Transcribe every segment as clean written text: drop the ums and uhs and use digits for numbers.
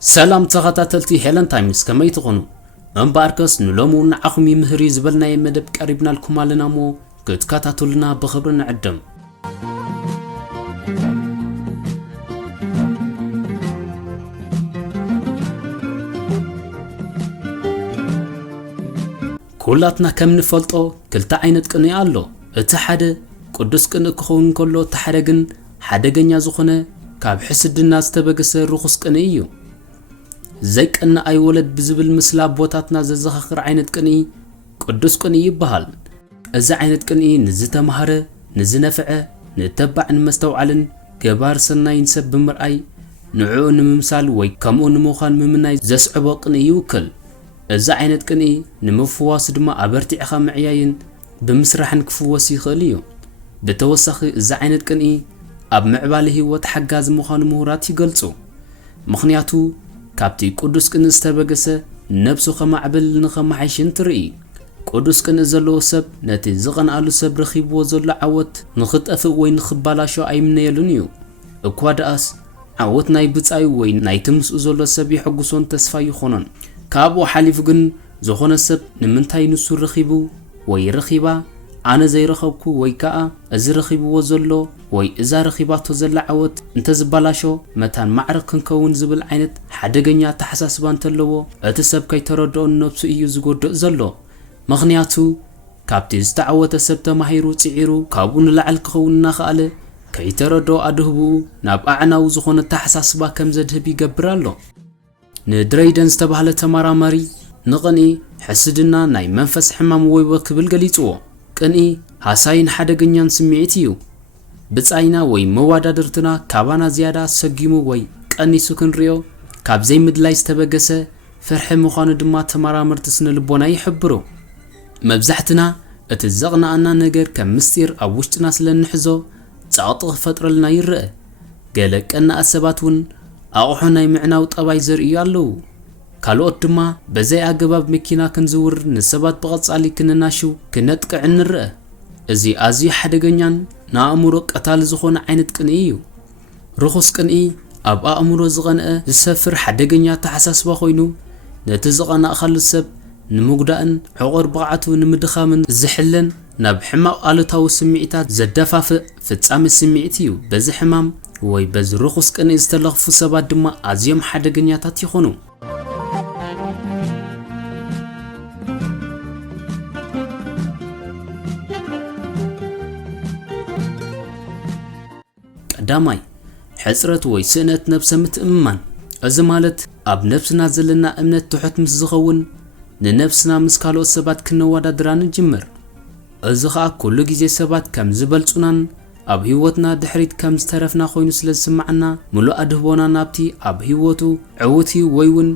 سلام تغطاتلتي هيلن تايمز كما يتغنو انباركس نلومو نعخم يمهري زبلنا يمدب قريبنا لكم علينا مو كتكاتاتولنا بخبر نعدم كلاتنا كم نفلطو كلتا عينت قني الله እቲ ሓደ ቅዱስ ቅን ክኸውን ከሎ ተሓደግን ሓደገኛ ዝኾነ ካብ ሕስድና ዝተበገሰ ርኹስ ቅን እዩ ዘይቀና ኣይወለድ ብዝብል ምስላ ቦታትና ዘዘኻኽር ዓይነት ቅን ቅዱስ ቅን ይበሃል እዚ ዓይነት ቅን ንዝተማሃረ ንዝነፍዐ ንተባዕን መስተውዓልን ገባር ሰናይን ሰብ ብምርኣይ ንዑ ንምምሳል ወይ ከምኡ ንምዃን ምምናይ ዘስዕቦ ቅን ይውክል እዚ ዓይነት ቅን ንምፍዋስ ድማ ኣበርቲዕኻ ምዕያይን بمسرحن كفوس يخእል እዩ بتوسخ እዚ ዓይነት ቅን ኣብ ምዕባለ ህይወት ሓጋዝ ምዃኑ ምሁራት ይገልጹ ምኽንያቱ ካብቲ ቅዱስ ቅን ዝተበገሰ ነብሱ ከማዕብል ንኸማሓይሽን ትርኢ ቅዱስ ቅን ዘለዎ ሰብ ነቲ ዝቐንኣሉ ሰብ ረኺብዎ ዘሎ ዓወት ንኽጠፍእ ወይ ንኽባላሾ ኣይምነየሉን እዩ እኳ ደኣስ ዓወት ናይ ብጻይ ወይ ናይ ትምስኡ ዘሎ ሰብ ይሕጉሶን ተስፋ ይኾኖን ካብኡ ሓሊፉ ግን ዝኾነ ሰብ ንምንታይ ንሱ ረኺቡ ወይ ረኺባ ኣነ ዘይረኸብኩ ወይ ከዓ እዚ ረኺብዎ ዘሎ ወይ እዛ ረኺባቶ ዘላ ዓወት እንተዝባላሾ መታን ማዕረግ ክንከውን ዝብል ዓይነት ሓደገኛ ተሓሳስባ እንተለዎ እቲ ሰብ ከይተረድኦ ነብሱ እዩ ዝጎድእ ዘሎ ምኽንያቱ ካብቲ ዝተዓወተ ሰብ ተማሂሩ ጽዒሩ ካብኡ ንላዕል ክኸውን እናኽኣለ ከይተረድኦ ኣድህብኡ ናብ ኣዕናው ዝኾነ ተሓሳስባ ከም ዘድህብ ይገብር ኣሎ ንድሬይደን ዝተባህለ ተመራማሪ ንቕኒ ሕስድና ናይ መንፈስ ሕማም ወይ ወክብል ገሊጽዎ ቅን ሃሳይን ሓደገኛን ስምዒት እዩ ብጻይና ወይ መዋዳድርትና ካባና ዝያዳ ሰጊሙ ወይ ቀኒሱ ክንሪኦ ካብ ዘይምድላይ ዝተበገሰ ፍርሒ ምዃኑ ድማ ተመራመርቲ ስነ ልቦና ይሕብሩ መብዛሕትና እቲ ዘቕናኣና ነገር ከም ምስጢር ኣብ ውሽጥና ስለንሕዞ ጻቕጥቕ ፈጥረልና ይርአ ገለ ቀናእ ሰባት እውን ኣቑሑ ናይ ምዕናው ጠባይ ዘርእዩ ኣለዉ ካልኦት ድማ በዘይ ኣገባብ መኪና ክንዝውር ንሰባት ብቐጻሊ ክንናሽው ክነጥቅዕ ንርአ እዚ ኣዝዩ ሓደገኛን ንኣእምሮ ቀታሊ ዝኾነ ዓይነት ቅን እዩ ርኹስ ቅን ኣብ ኣእምሮ ዝቐንአ ዝሰፍር ሓደገኛ ተሓሳስባ ኮይኑ ነቲ ዝቐናእኻሉ ሰብ ንምጉዳእን ዕቑር ብቕዓቱ ንምድኻምን ዝሕለን ናብ ሕማቕ ኣሉታዊ ስምዒታት ዘደፋፍእ ፍጻሜ ስምዒት እዩ በዚ ሕማም ወይ በዚ ርኹስ ቅን ዝተለኽፉ ሰባት ድማ ኣዝዮም ሓደገኛታት ይኾኑ داماي حسرت وي سنت نفس متأمن أزي مالت أب نفسنا زلنا أمنت تحت مسزخون ننفسنا مسكالو السبات كنوادا دران الجمر أزخا كل جيزي سبات كم زبل سنان أب هيوتنا دحريت كم سترفنا خوينو سلسمعنا ملو أدهبونا نابتي أب هيوتو عوتي ويون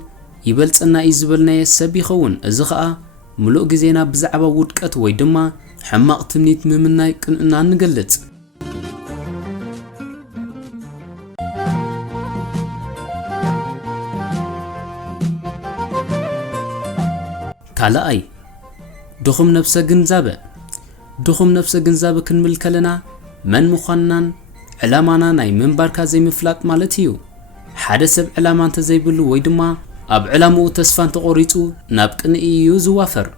يبلتنا إزبلنا يسبي خون أزخا ملو جيزينا بزعبا ودكت ويدما حماق تمنيت ممنا كننا نقلت كالاي دخم نفسه جنزابه كنمل كلنا من مخنن علامانا ناي منباركا زي مفلات مالتيو حدا سب علامان تزيبلو ويدما اب علامو تسفان تقوريتو نابقن ايو زوافر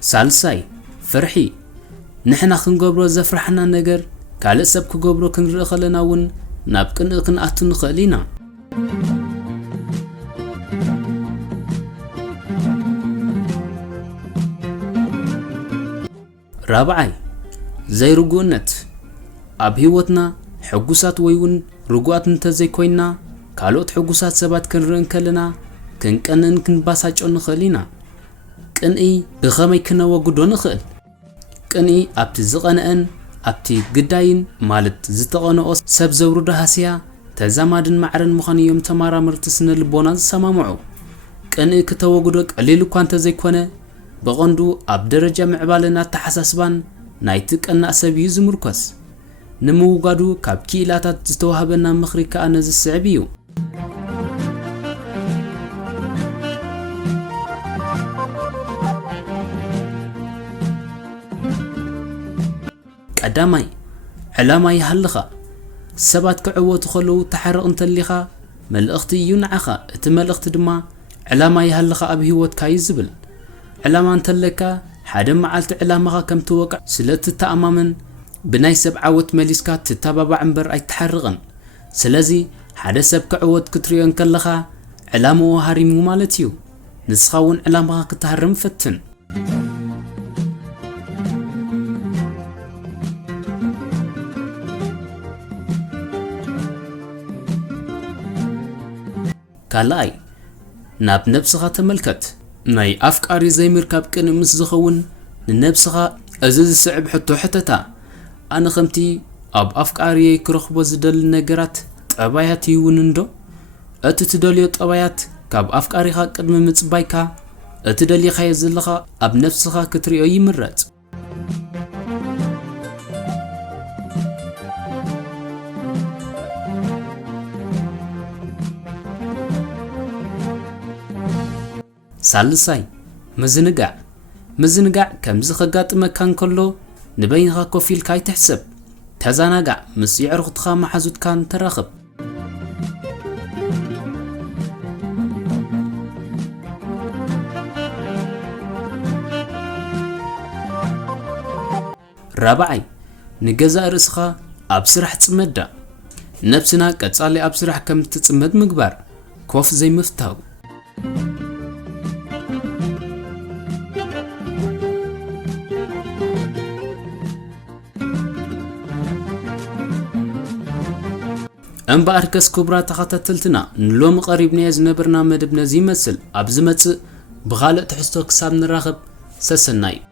سالساي فرحي نحنا خنقبرو زفرحنا نجر كالي سب كقبرو كنرئ خلنا ون نابقن أتو نخلينا رابعي زي رجونت أب هيوتنا حقوسات ويون رجوات نتزي كوينا كالوت حقوسات سبات كنرئن كلنا كنكنن كنباساج نخلينا كنئي بخمي كنا وجودو نخل كني أبتي زغنأن أبتي قداين مالت زتغنأوس سب زورو دهاسيا تزامادن معرن مخانيوم تمارا مرتسن البونان سمامعو كني كتوغدوك قليلو كوانت زيكونا بغندو أب درجة معبالنا تحساسبان نايتك أن أسابيو زمركوس نموغادو كاب كيلاتات زتوهبنا مخريكا أنز السعبيو ቀዳማይ ዕላማ ይሃልኻ ሰባት ክዕወቱ ከለው ተሓረቕ እንተሊኻ መልእኽቲ እዩ ንዓኻ እቲ መልእኽቲ ድማ ዕላማ ይሃልኻ ኣብ ህይወትካ ይዝብል ዕላማ እንተለካ ሓደ መዓልቲ ዕላማኻ ከም ትወቅዕ ስለትተኣማምን ብናይ ሰብ ዓወት መሊስካ ትተባባዕ እምበር ኣይተሓርቕን ስለዚ ሓደ ሰብ ክዕወት ክትሪኦ እንከለኻ ዕላማኡ ሃሪሙ ማለት እዩ ንስኻ እውን ዕላማኻ ክትሃርም ፈትን ካልኣይ ናብ ነብስኻ ተመልከት ናይ ኣፍቃሪ ዘይምርካብ ቅን ምስ ዝኸውን ንነብስኻ እዚ ዝስዕብ ሕቶ ሕተታ ኣነ ከምቲ ኣብ ኣፍቃሪየ ክረኽቦ ዝደሊ ነገራት ጠባያት ይውን እንዶ እቲ ትደልዮ ጠባያት ካብ ኣፍቃሪኻ ቅድሚ ምጽባይካ እቲ ደሊኻዮ ዘለኻ ኣብ ነፍስኻ ክትሪኦ ይምረጽ ሳልሳይ ምዝንጋዕ ከምዚ ኸጋጥመካ እንከሎ ንበይንኻ ኮፍ ኢልካ ኣይትሕሰብ ተዘናጋዕ ምስ ይዕርኽትኻ ማሓዙትካ ተራኽብ ራብዓይ ንገዛእ ርእስኻ ኣብ ስራሕ ጽመዳ ነፍስና ቀጻሊ ኣብ ስራሕ ከም ትጽመድ ምግባር ኮፍ ዘይምፍታው أنبار كس كبرى تخطتلتنا نلوم قريبنا يزنبرنا مدب نزي مسل أبزمت بغالق تحستو كساب نراغب سسناي